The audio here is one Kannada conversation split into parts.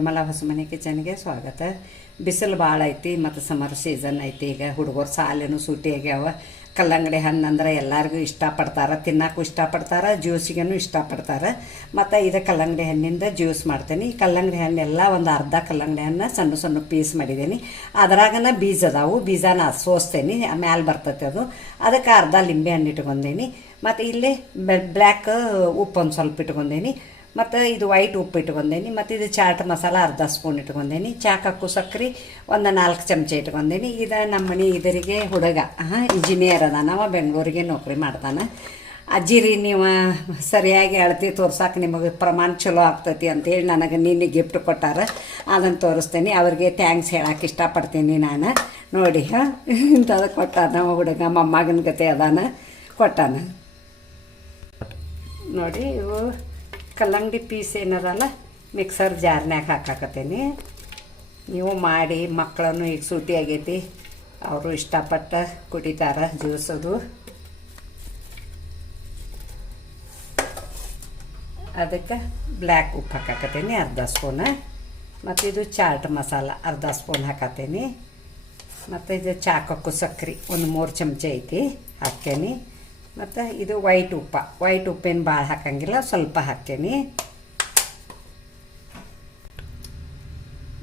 ನಿರ್ಮಲಾ ಹೊಸಮನೆ ಕಿಚನ್ಗೆ ಸ್ವಾಗತ. ಬಿಸಿಲು ಭಾಳ ಐತಿ, ಮತ್ತು ಸಮರ್ ಸೀಸನ್ ಐತಿ, ಈಗ ಹುಡುಗರು ಸಾಲೇನು ಸೂಟಿ ಆಗ್ಯಾವ. ಕಲ್ಲಂಗಡಿ ಹಣ್ಣು ಅಂದ್ರೆ ಎಲ್ಲರಿಗೂ ಇಷ್ಟಪಡ್ತಾರೆ ತಿನ್ನಕ್ಕೂ ಇಷ್ಟಪಡ್ತಾರೆ ಜ್ಯೂಸಿಗೂ ಇಷ್ಟಪಡ್ತಾರೆ. ಮತ್ತು ಇದು ಕಲ್ಲಂಗಡಿ ಹಣ್ಣಿಂದ ಜ್ಯೂಸ್ ಮಾಡ್ತೀನಿ. ಈ ಕಲ್ಲಂಗಡಿ ಹಣ್ಣೆಲ್ಲ ಒಂದು ಅರ್ಧ ಕಲ್ಲಂಗಡಿ ಹಣ್ಣು ಸಣ್ಣ ಸಣ್ಣ ಪೀಸ್ ಮಾಡಿದ್ದೀನಿ ಅದ್ರಾಗನ ಬೀಜ ಅದಾವು, ಬೀಜನ ಸೋಸ್ತೇನೆ, ಮ್ಯಾಲೆ ಬರ್ತೈತೆ ಅದು. ಅದಕ್ಕೆ ಅರ್ಧ ಲಿಂಬೆ ಹಣ್ಣು ಇಟ್ಕೊಂಡೇನಿ. ಮತ್ತು ಇಲ್ಲಿ ಬ್ಲ್ಯಾಕ್ ಉಪ್ಪು ಒಂದು ಸ್ವಲ್ಪ ಇಟ್ಕೊಂಡೇನಿ. ಮತ್ತು ಇದು ವೈಟ್ ಉಪ್ಪು ಇಟ್ಕೊಂಡೇನಿ, ಮತ್ತು ಇದು ಚಾಟ್ ಮಸಾಲ ಅರ್ಧ ಸ್ಪೂನ್ ಇಟ್ಕೊಂಡೇನಿ, ಚಾಕಕ್ಕು ಸಕ್ರೆ ಒಂದು ನಾಲ್ಕು ಚಮಚ ಇಟ್ಕೊಂಡೇನಿ. ಇದು ನಮ್ಮ ಮನೆ ಇದರಿಗೆ ಹುಡುಗ ಹಾಂ ಇಂಜಿನಿಯರ್ ಅದಾನವ ನಾವು ಬೆಂಗಳೂರಿಗೆ ನೌಕರಿ ಮಾಡ್ತಾನೆ. ಅಜ್ಜಿರಿ, ನೀವು ಸರಿಯಾಗಿ ಅಳತಿ ತೋರ್ಸಕ್ಕೆ ನಿಮಗೆ ಪ್ರಮಾಣ ಚಲೋ ಆಗ್ತೈತಿ ಅಂತೇಳಿ ನನಗೆ ನಿನ್ನೆ ಗಿಫ್ಟ್ ಕೊಟ್ಟಾರ. ಅದನ್ನು ತೋರಿಸ್ತೇನೆ, ಅವ್ರಿಗೆ ಥ್ಯಾಂಕ್ಸ್ ಹೇಳಕ್ಕೆ ಇಷ್ಟಪಡ್ತೀನಿ ನಾನು. ನೋಡಿ, ಹಾಂ ಇಂಥದ್ದು ಕೊಟ್ಟಾನ ಹುಡುಗ, ಮೊಮ್ಮಗನ ಗತೆ ಅದಾನ, ಕೊಟ್ಟಾನ. ನೋಡಿ ಇವು ಕಲ್ಲಂಗಡಿ ಪೀಸ್ ಏನದಲ್ಲ ಮಿಕ್ಸರ್ ಜಾರ್ನ್ಯಾಗ ಹಾಕಾಕತ್ತೀನಿ. ನೀವು ಮಾಡಿ ಮಕ್ಕಳನ್ನು ಈಗ ಸೂಟಿ ಆಗೈತಿ. ಅವರು ಇಷ್ಟಪಟ್ಟು ಕುಡಿತಾರೆ ಜ್ಯೂಸದು ಅದು ಅದಕ್ಕೆ ಬ್ಲ್ಯಾಕ್ ಉಪ್ಪು ಹಾಕಾಕತ್ತೀನಿ, ಅರ್ಧ ಸ್ಪೂನ. ಮತ್ತು ಇದು ಚಾಟ್ ಮಸಾಲ, ಅರ್ಧ ಸ್ಪೂನ್ ಹಾಕತ್ತೀನಿ ಮತ್ತು ಇದು ಚಾಕಕ್ಕೂ ಸಕ್ರೆ, ಒಂದು ಮೂರು ಚಮಚ ಐತಿ, ಹಾಕ್ತೇನೆ. ಮತ್ತು ಇದು ವೈಟ್ ಉಪ್ಪ. ವೈಟ್ ಉಪ್ಪೇನು ಭಾಳ ಹಾಕಂಗಿಲ್ಲ, ಸ್ವಲ್ಪ ಹಾಕ್ತೀನಿ.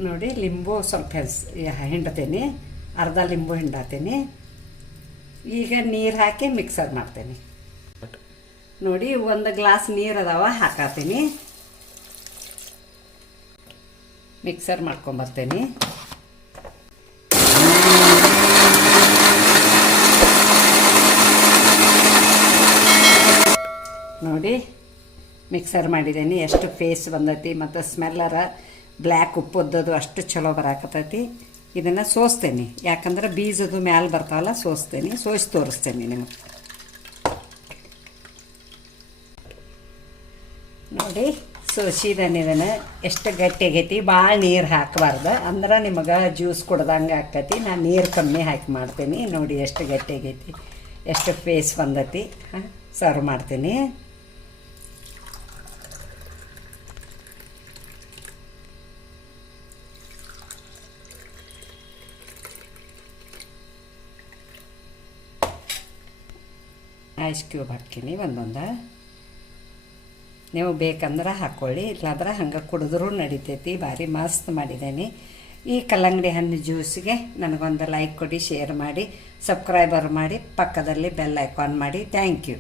ನೋಡಿ, ಲಿಂಬು ಸ್ವಲ್ಪ ಹಿಂಡ್ತೀನಿ. ಅರ್ಧ ಲಿಂಬು ಹಿಂಡಾತೀನಿ. ಈಗ ನೀರು ಹಾಕಿ ಮಿಕ್ಸರ್ ಮಾಡ್ತೀನಿ. ನೋಡಿ, ಒಂದು ಗ್ಲಾಸ್ ನೀರು ಅದಾವ, ಹಾಕತೀನಿ. ಮಿಕ್ಸರ್ ಮಾಡ್ಕೊಂಬರ್ತೇನೆ ನೋಡಿ ಮಿಕ್ಸರ್ ಮಾಡಿದ್ದೀನಿ. ಎಷ್ಟು ಫೇಸ್ ಬಂದೈತಿ ಮತ್ತು ಸ್ಮೆಲ್ಲರ ಬ್ಲ್ಯಾಕ್ ಉಪ್ಪುದ್ದದು ಅಷ್ಟು ಚಲೋ ಬರಾಕತ್ತೈತಿ. ಇದನ್ನು ಸೋಸ್ತೇನೆ. ಯಾಕಂದ್ರೆ ಬೀಜದು ಮ್ಯಾಲೆ ಬರ್ತಾವಲ್ಲ, ಸೋಸ್ತೇನೆ. ಸೋಸಿ ತೋರಿಸ್ತೇನೆ ನಿಮಗೆ. ನೋಡಿ ಸೋಸಿದನ್ ಇದನ್ನು. ಎಷ್ಟು ಗಟ್ಟಿಯಾಗೈತಿ ಭಾಳ ನೀರು ಹಾಕಬಾರ್ದು. ಅಂದ್ರೆ ನಿಮಗೆ ಜ್ಯೂಸ್ ಕುಡ್ದಂಗೆ ಆಕೈತಿ. ನಾನು ನೀರು ಕಮ್ಮಿ ಹಾಕಿ ಮಾಡ್ತೀನಿ. ನೋಡಿ, ಎಷ್ಟು ಗಟ್ಟಿಯಾಗೈತಿ ಎಷ್ಟು ಫೇಸ್ ಬಂದತಿ. ಸರ್ವ್ ಮಾಡ್ತೀನಿ. ಐಸ್ ಕ್ಯೂಬ್ ಹಾಕ್ತೀನಿ ಒಂದೊಂದು ನೀವು ಬೇಕಂದ್ರೆ ಹಾಕ್ಕೊಳ್ಳಿ ಇಲ್ಲಾಂದ್ರೆ ಹಂಗೆ ಕುಡಿದ್ರೂ ನಡಿತೈತಿ, ಭಾರಿ ಮಸ್ತ್ ಮಾಡಿದ್ದೀನಿ. ಈ ಕಲ್ಲಂಗಡಿ ಹಣ್ಣು ಜ್ಯೂಸ್ಗೆ ನನಗೊಂದು ಲೈಕ್ ಕೊಡಿ ಶೇರ್ ಮಾಡಿ ಸಬ್ಸ್ಕ್ರೈಬರ್ ಮಾಡಿ, ಪಕ್ಕದಲ್ಲಿ ಬೆಲ್ ಐಕಾನ್ ಮಾಡಿ ಥ್ಯಾಂಕ್ ಯು